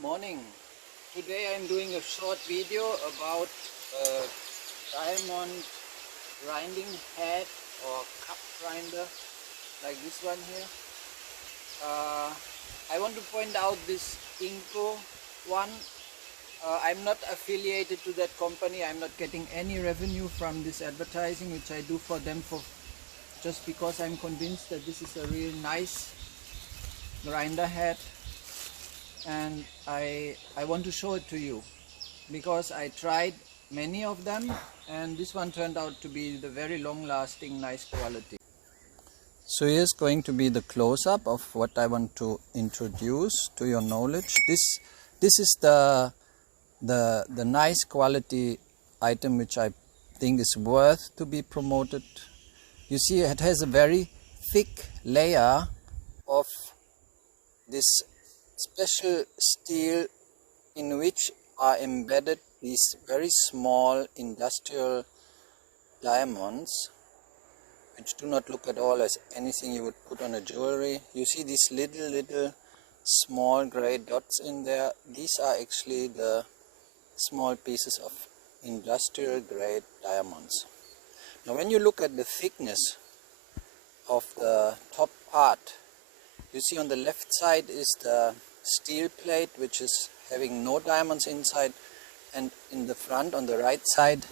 Morning. Today I'm doing a short video about diamond grinding head or cup grinder like this one here. I want to point out this INGCO one. I'm not affiliated to that company. I'm not getting any revenue from this advertising which I do for them just because I'm convinced that this is a real nice grinder head, and I want to show it to you because I tried many of them and this one turned out to be the very long-lasting, nice quality. So here's going to be the close-up of what I want to introduce to your knowledge. This is the nice quality item which I think is worth to be promoted. You see, it has a very thick layer of this special steel in which are embedded these very small industrial diamonds, which do not look at all as anything you would put on a jewelry. You see these little small gray dots in there. These are actually the small pieces of industrial grade diamonds. Now when you look at the thickness of the top part, you see on the left side is the steel plate which is having no diamonds inside, and in the front on the right side,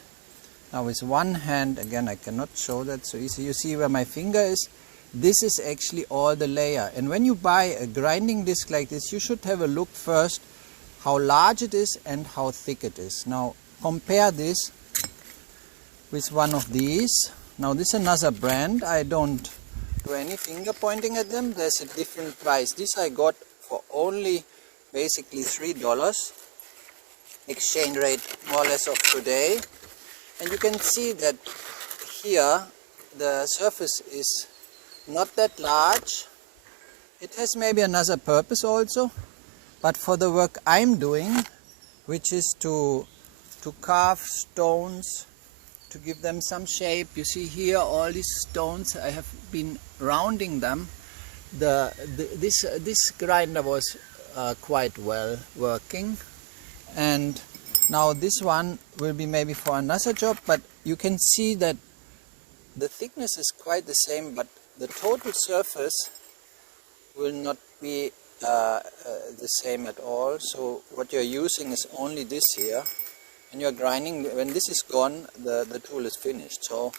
now with one hand, again I cannot show that so easy, you see where my finger is, this is actually all the layer. And when you buy a grinding disc like this, you should have a look first how large it is and how thick it is. Now compare this with one of these. Now this is another brand, I don't do any finger pointing at them, there's a different price. This I got for only basically $3, exchange rate more or less of today. And you can see that here the surface is not that large. It has maybe another purpose also, but for the work I'm doing, which is to carve stones, to give them some shape. You see here all these stones, I have been rounding them. This grinder was quite well working, and now this one will be maybe for another job, but you can see that the thickness is quite the same, but the total surface will not be the same at all. So what you're using is only this here. When you're grinding, when this is gone, the tool is finished. So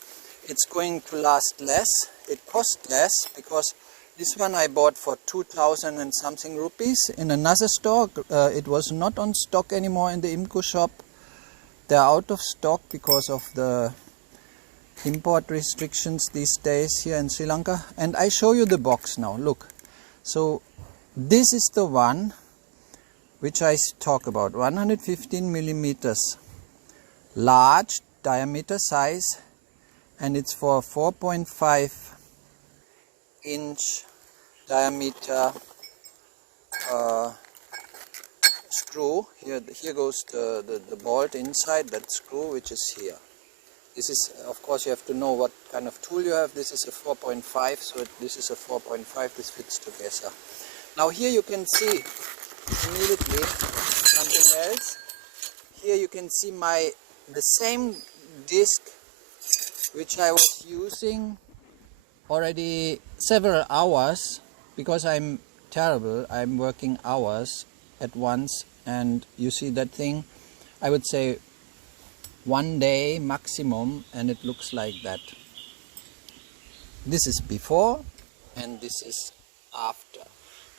it's going to last less, it costs less, because this one I bought for 2,000 and something rupees in another store. It was not on stock anymore in the INGCO shop. They're out of stock because of the import restrictions these days here in Sri Lanka. And I show you the box now, look. So this is the one which I talk about, 115 millimeters large diameter size, and it's for 4.5 inch diameter screw. Here goes the bolt inside that screw, which is here. This is, of course, you have to know what kind of tool you have. This is a 4.5, so this is a 4.5. This fits together. Now here you can see immediately something else. Here you can see the same disc which I was using already several hours, because I'm terrible, I'm working hours at once, and you see that thing, I would say 1 day maximum, and it looks like that. This is before and this is after.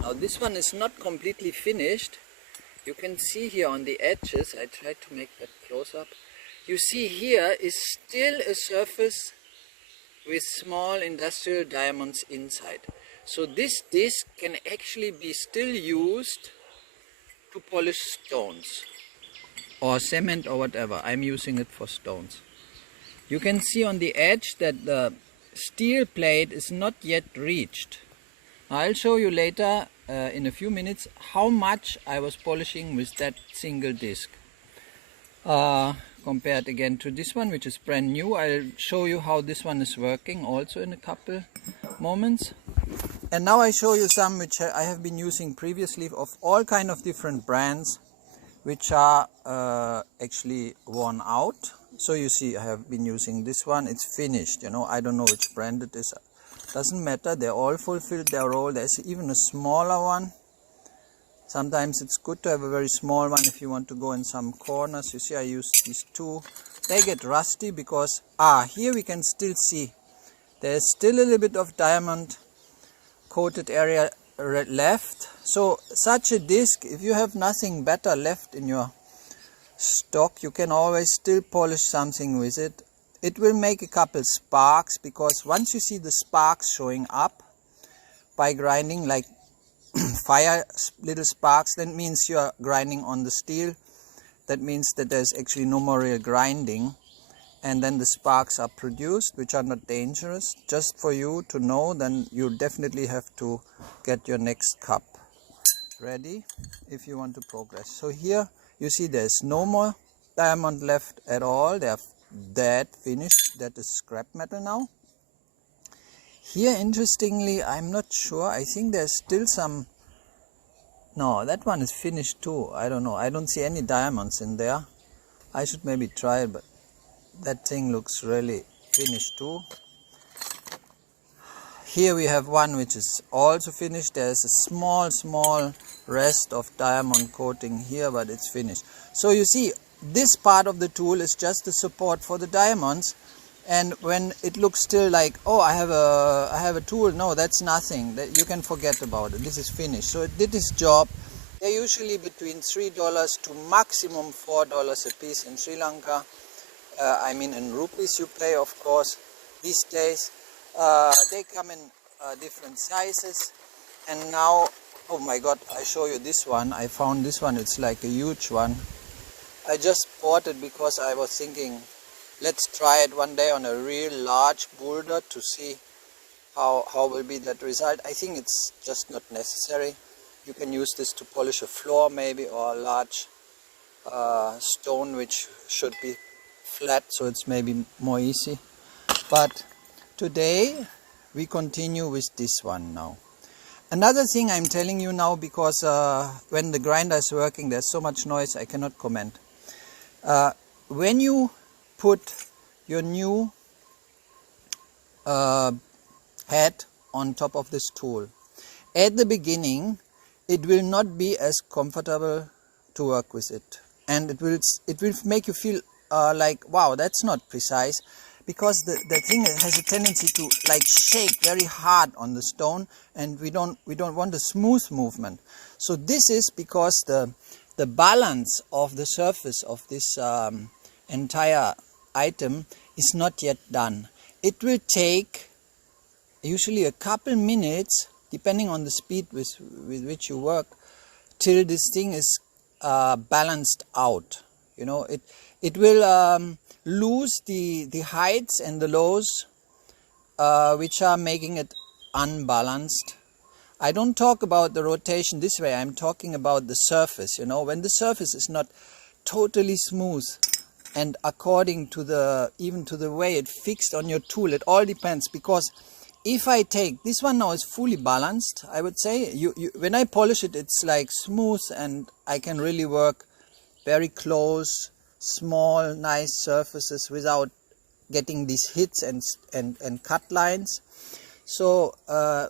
Now this one is not completely finished. You can see here on the edges, I tried to make that close up. You see here is still a surface with small industrial diamonds inside. So this disc can actually be still used to polish stones or cement or whatever. I'm using it for stones. You can see on the edge that the steel plate is not yet reached. I'll show you later in a few minutes how much I was polishing with that single disc. Compared again to this one, which is brand new. I'll show you how this one is working also in a couple moments. And now I show you some which I have been using previously of all kind of different brands, which are actually worn out. So you see, I have been using this one. It's finished, you know. I don't know which brand it is. Doesn't matter. They all fulfilled their role. There's even a smaller one. Sometimes it's good to have a very small one if you want to go in some corners. You see, I use these two. They get rusty because here we can still see there's still a little bit of diamond coated area left. So such a disc, if you have nothing better left in your stock, you can always still polish something with it. It will make a couple sparks, because once you see the sparks showing up by grinding, like fire little sparks, that means you are grinding on the steel. That means that there's actually no more real grinding, and then the sparks are produced, which are not dangerous. Just for you to know, then you definitely have to get your next cup ready if you want to progress. So here you see there's no more diamond left at all. They are dead, finished. That is scrap metal now. Here, interestingly, I'm not sure. I think there's still some. No, that one is finished too. I don't know. I don't see any diamonds in there. I should maybe try it, but that thing looks really finished too. Here we have one which is also finished. There's a small rest of diamond coating here, but it's finished. So you see, this part of the tool is just the support for the diamonds. And when it looks still like, oh, I have a tool, no, that's nothing. That you can forget about it. This is finished. So it did its job. They're usually between $3 to maximum $4 a piece in Sri Lanka. I mean, in rupees you pay, of course, these days. They come in different sizes. And now, oh my God, I show you this one. I found this one. It's like a huge one. I just bought it because I was thinking, let's try it one day on a real large boulder to see how will be that result. I think it's just not necessary. You can use this to polish a floor maybe, or a large stone which should be flat, so it's maybe more easy. But today we continue with this one now. Another thing I'm telling you now, because when the grinder is working there's so much noise I cannot comment. When you put your new head on top of this tool, at the beginning it will not be as comfortable to work with it, and it will make you feel like, wow, that's not precise, because the thing has a tendency to like shake very hard on the stone, and we don't want a smooth movement. So this is because the balance of the surface of this entire item is not yet done. It will take usually a couple minutes, depending on the speed with which you work, till this thing is balanced out. You know, it will lose the heights and the lows which are making it unbalanced. I don't talk about the rotation this way, I'm talking about the surface. You know, when the surface is not totally smooth, and according to even to the way it fixed on your tool, it all depends. Because if I take this one now is fully balanced, I would say, when I polish it, it's like smooth, and I can really work very close, small, nice surfaces without getting these hits and cut lines. So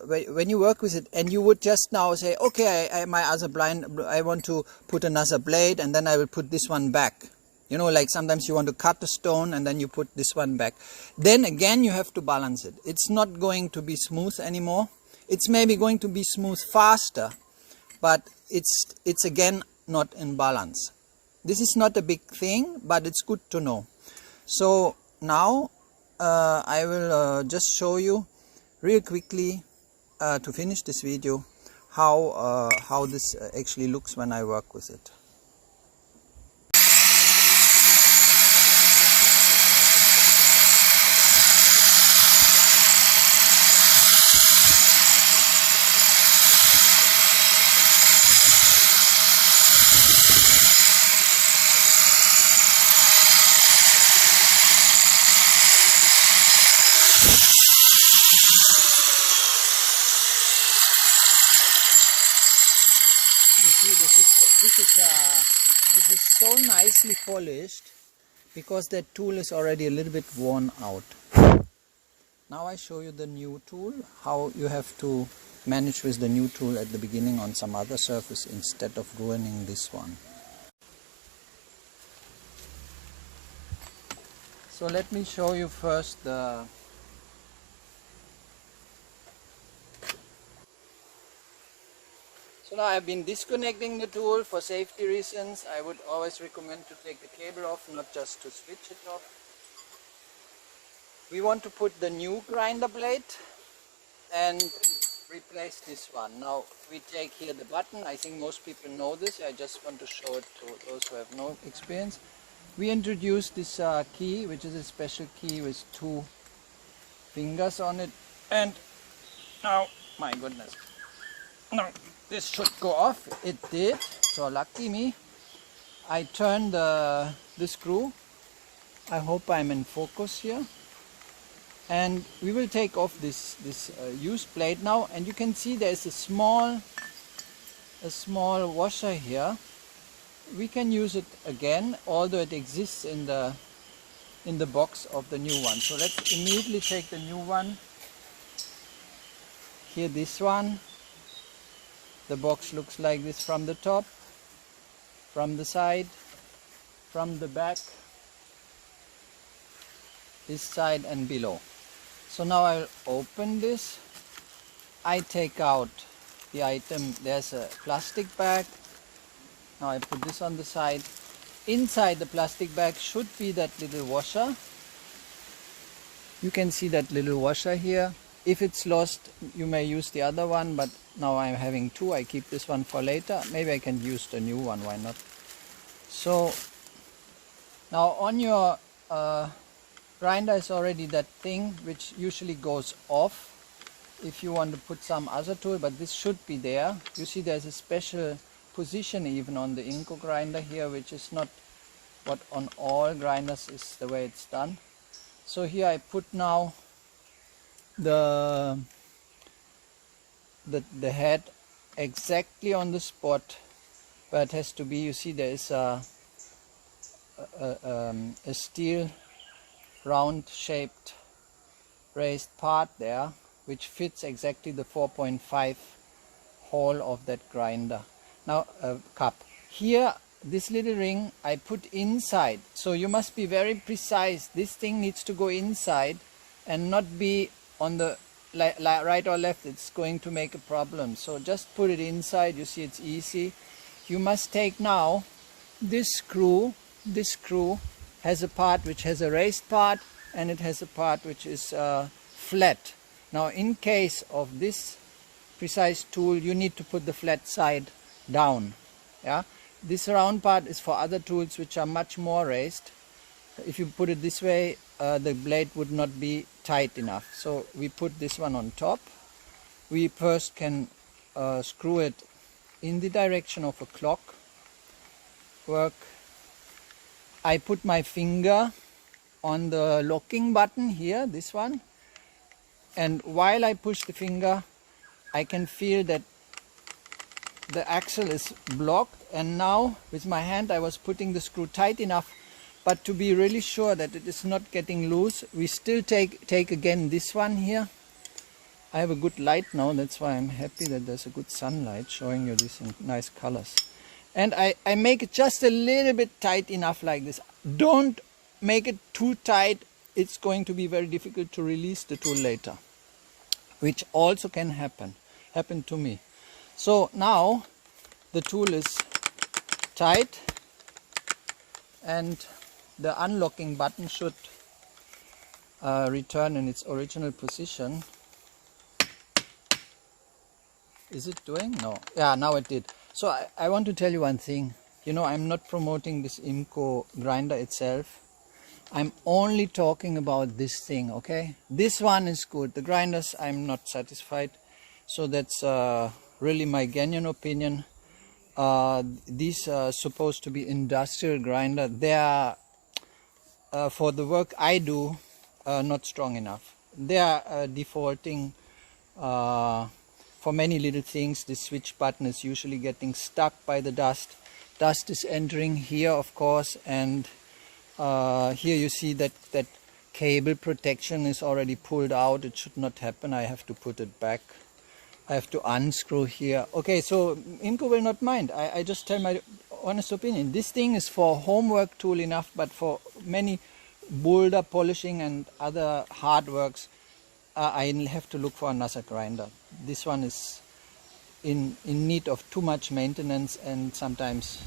when you work with it, and you would just now say, okay, my other blind, I want to put another blade, and then I will put this one back. You know, like sometimes you want to cut the stone and then you put this one back. Then again you have to balance it. It's not going to be smooth anymore. It's maybe going to be smooth faster, but it's again not in balance. This is not a big thing, but it's good to know. So now I will just show you real quickly to finish this video how this actually looks when I work with it. see, this is so nicely polished because that tool is already a little bit worn out. Now I show you the new tool, how you have to manage with the new tool at the beginning on some other surface instead of ruining this one. So let me show you first the So now I've been disconnecting the tool for safety reasons. I would always recommend to take the cable off, not just to switch it off. We want to put the new grinder blade and replace this one. Now we take here the button. I think most people know this. I just want to show it to those who have no experience. We introduced this key, which is a special key with 2 fingers on it. And now, my goodness, no, this should go off. It did, so lucky me. I turned the screw. I hope I'm in focus here. And we will take off this used blade now, and you can see there's a small washer here. We can use it again, although it exists in the box of the new one. So let's immediately take the new one. Here, this one. The box looks like this from the top, from the side, from the back, this side and below. So now I'll open this. I take out the item. There's a plastic bag. Now I put this on the side. Inside the plastic bag should be that little washer. You can see that little washer here. If it's lost, you may use the other one, but now I'm having 2. I keep this one for later. Maybe I can use the new one, why not? So now on your grinder is already that thing which usually goes off if you want to put some other tool, but this should be there. You see there's a special position even on the INGCO grinder here, which is not what on all grinders is the way it's done. So here I put now the head exactly on the spot where it has to be. You see there is a steel round shaped raised part there which fits exactly the 4.5 hole of that grinder. Now cup. Here this little ring I put inside, so you must be very precise. This thing needs to go inside and not be on the right or left. It's going to make a problem. So just put it inside. You see it's easy. You must take now this screw. This screw has a part which has a raised part and it has a part which is flat. Now in case of this precise tool you need to put the flat side down. Yeah, this round part is for other tools which are much more raised. If you put it this way, the blade would not be tight enough. So we put this one on top. We first can screw it in the direction of a clock work. I put my finger on the locking button here, this one, and while I push the finger I can feel that the axle is blocked, and now with my hand I was putting the screw tight enough, but to be really sure that it is not getting loose, we still take again this one here. I have a good light now, that's why I'm happy that there's a good sunlight showing you this in nice colors. And I make it just a little bit tight enough like this. Don't make it too tight, it's going to be very difficult to release the tool later, which also can happen to me. So now the tool is tight and the unlocking button should return in its original position. Is it doing? No. Yeah, now it did. So I want to tell you one thing. You know, I'm not promoting this INGCO grinder itself. I'm only talking about this thing, okay? This one is good. The grinders, I'm not satisfied. So that's really my genuine opinion. These are supposed to be industrial grinder. They are, for the work I do, not strong enough. They are defaulting for many little things. The switch button is usually getting stuck by the dust. Dust is entering here, of course, and here you see that cable protection is already pulled out. It should not happen. I have to put it back. I have to unscrew here. Okay, so INGCO will not mind. I just tell my honest opinion. This thing is for homework tool enough, but for many boulder polishing and other hard works, I have to look for another grinder. This one is in need of too much maintenance, and sometimes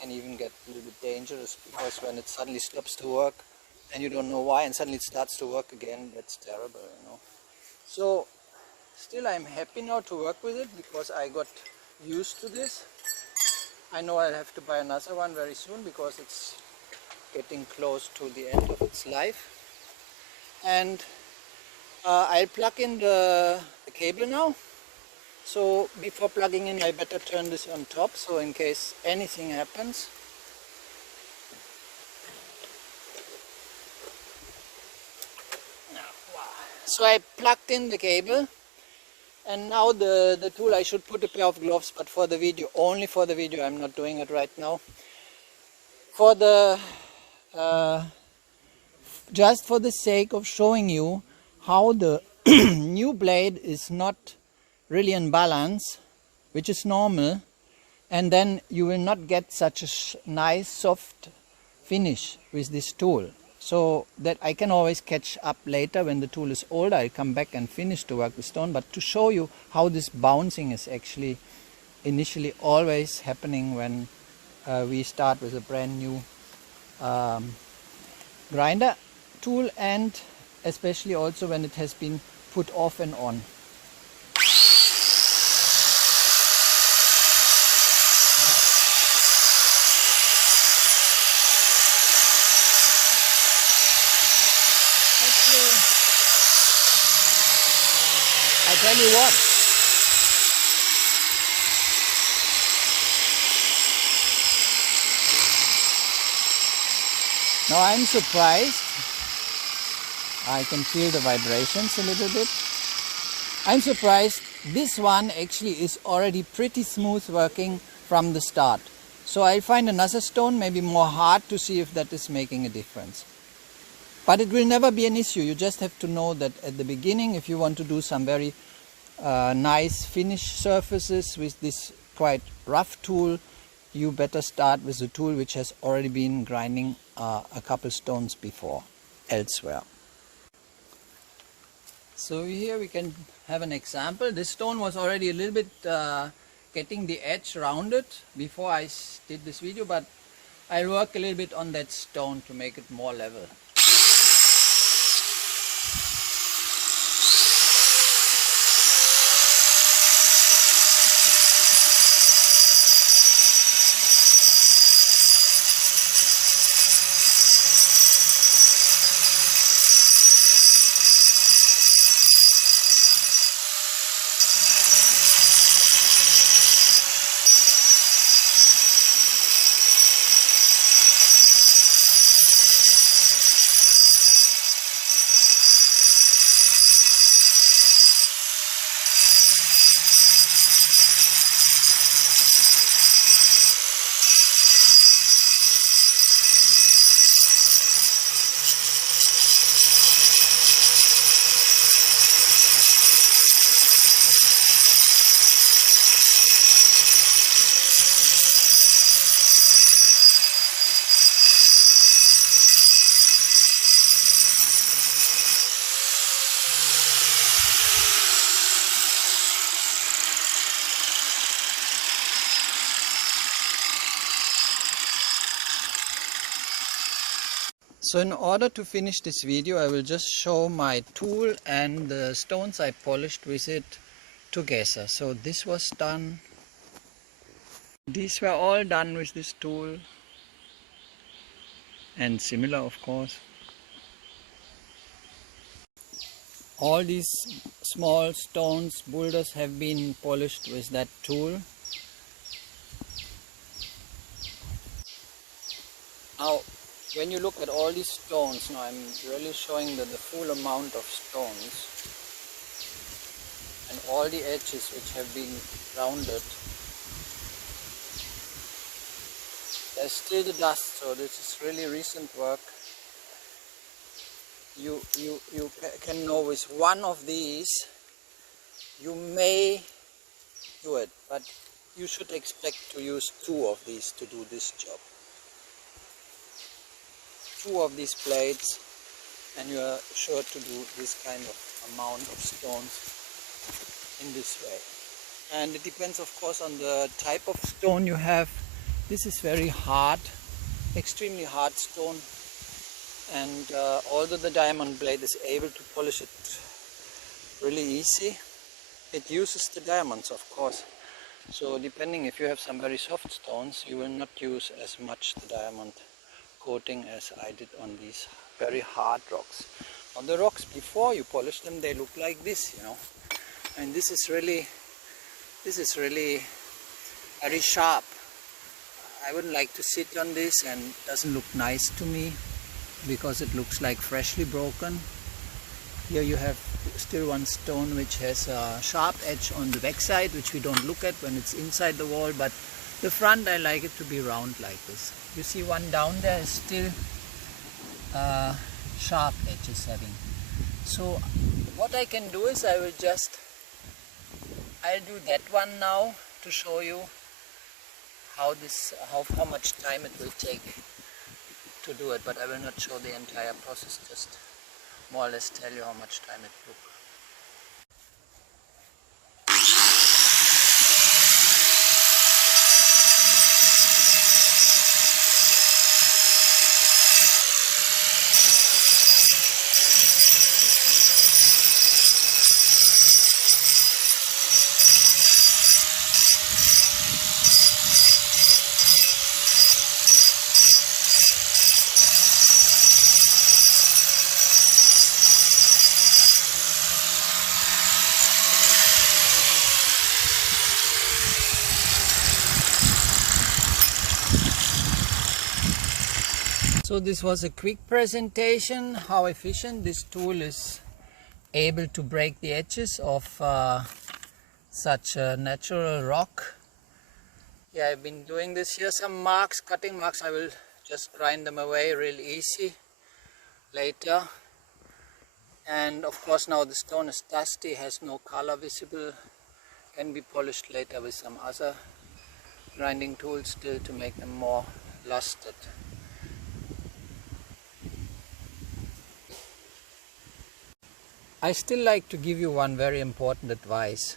can even get a little bit dangerous, because when it suddenly stops to work and you don't know why, and suddenly it starts to work again, that's terrible, you know. So still I'm happy now to work with it, because I got used to this. I know I'll have to buy another one very soon, because it's getting close to the end of its life. And I'll plug in the cable now. So before plugging in, I better turn this on top, so in case anything happens. So I plugged in the cable, and now the tool, I should put a pair of gloves, but for the video, only for the video, I'm not doing it right now. For the just for the sake of showing you how the new blade is not really in balance, which is normal, and then you will not get such a nice soft finish with this tool. So that I can always catch up later when the tool is older. I'll come back and finish to work with stone, but to show you how this bouncing is actually initially always happening when we start with a brand new grinder tool, and especially also when it has been put off and on. I tell you what, now I'm surprised. I can feel the vibrations a little bit. I'm surprised this one actually is already pretty smooth working from the start. So I'll find another stone, maybe more hard, to see if that is making a difference. But it will never be an issue. You just have to know that at the beginning, if you want to do some very nice finish surfaces with this quite rough tool, you better start with a tool which has already been grinding a couple stones before elsewhere. So here we can have an example. This stone was already a little bit getting the edge rounded before I did this video, but I'll work a little bit on that stone to make it more level. So in order to finish this video, I will just show my tool and the stones I polished with it together. So this was done. These were all done with this tool, and similar, of course. All these small stones, boulders, have been polished with that tool. Now, when you look at all these stones, now I'm really showing the full amount of stones. and all the edges which have been rounded, there's still the dust, so this is really recent work. You can know with one of these you may do it, but you should expect to use 2 of these to do this job. 2 of these blades and you are sure to do this kind of amount of stones in this way. And it depends of course on the type of stone you have. This is very hard, extremely hard stone, and although the diamond blade is able to polish it really easy, it uses the diamonds of course. So depending, if you have some very soft stones, you will not use as much the diamond coating as I did on these very hard rocks. On the rocks before you polish them, they look like this, you know, and this is really very sharp. I wouldn't like to sit on this, and it doesn't look nice to me because it looks like freshly broken. Here you have still one stone which has a sharp edge on the back side, which we don't look at when it's inside the wall, but the front I like it to be round like this. You see one down there is still sharp edges having. So what I can do is I'll do that one now to show you how much time it will take to do it, but I will not show the entire process, just more or less tell you how much time it took. So this was a quick presentation how efficient this tool is able to break the edges of such a natural rock. Yeah, I've been doing this here. Some marks, cutting marks, I will just grind them away real easy later. And of course now the stone is dusty, has no color visible, can be polished later with some other grinding tools still to make them more lusted. I still like to give you one very important advice.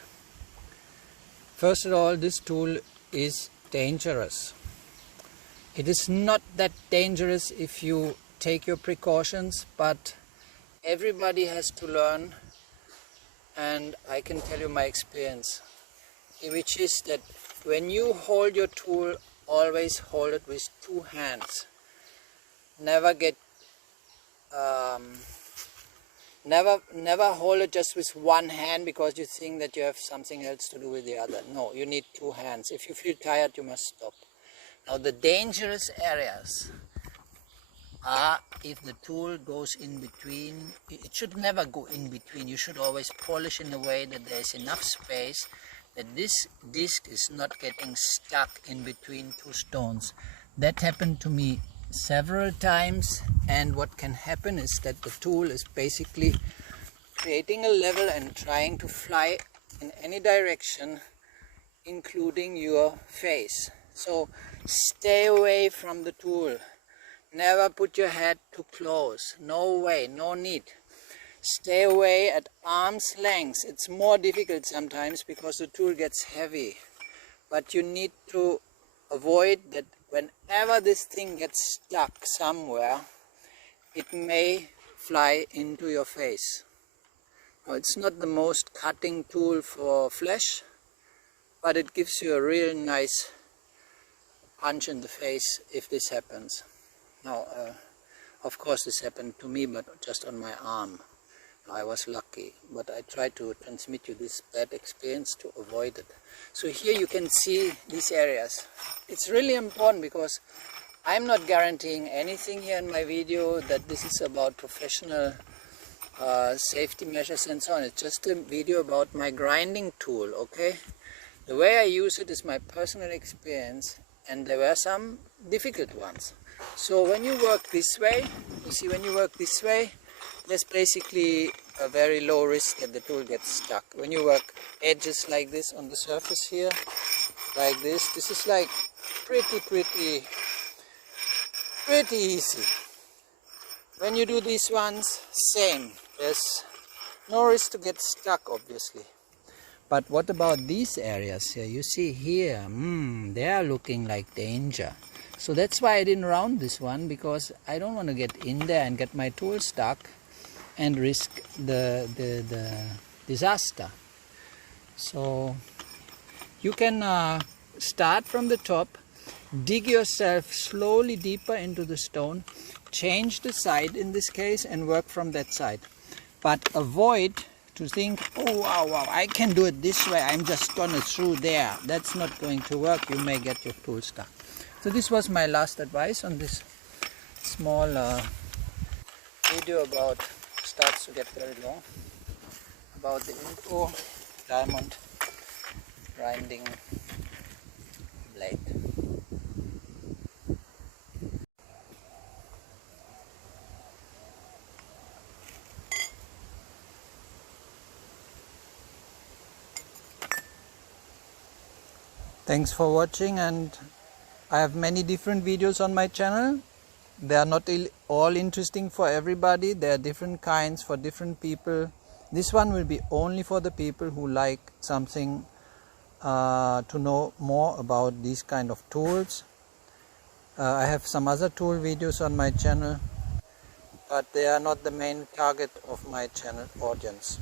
First of all, this tool is dangerous. It is not that dangerous if you take your precautions, but everybody has to learn, and I can tell you my experience, which is that when you hold your tool, always hold it with 2 hands. Never hold it just with 1 hand because you think that you have something else to do with the other. No, you need 2 hands. If you feel tired, you must stop. Now the dangerous areas are if the tool goes in between. It should never go in between. You should always polish in a way that there is enough space that this disc is not getting stuck in between 2 stones. That happened to me several times, and what can happen is that the tool is basically creating a level and trying to fly in any direction, including your face. So stay away from the tool. Never put your head too close. No way, no need. Stay away at arm's length. It's more difficult sometimes because the tool gets heavy, but you need to avoid that. Whenever this thing gets stuck somewhere, it may fly into your face. Now, it's not the most cutting tool for flesh, but it gives you a real nice punch in the face if this happens. Now, of course this happened to me, but just on my arm. I was lucky, but I tried to transmit you this bad experience to avoid it. So here you can see these areas. It's really important because I'm not guaranteeing anything here in my video that this is about professional safety measures and so on. It's just a video about my grinding tool, okay? The way I use it is my personal experience, and there were some difficult ones. So when you work this way, you see, when you work this way, there's basically a very low risk that the tool gets stuck. When you work edges like this on the surface here, like this is like pretty easy. When you do these ones, same. There's no risk to get stuck, obviously. But what about these areas here? You see here, they are looking like danger. So that's why I didn't round this one, because I don't want to get in there and get my tool stuck and risk the disaster. So you can start from the top, dig yourself slowly deeper into the stone, change the side in this case, and work from that side. But avoid to think, oh wow, I can do it this way, I'm just gonna through there. That's not going to work. You may get your tool stuck. So this was my last advice on this small video about, starts to get very long, about the INGCO diamond grinding blade. Thanks for watching, and I have many different videos on my channel. They are not all interesting for everybody. There are different kinds for different people. This one will be only for the people who like something to know more about these kind of tools. I have some other tool videos on my channel, but they are not the main target of my channel audience.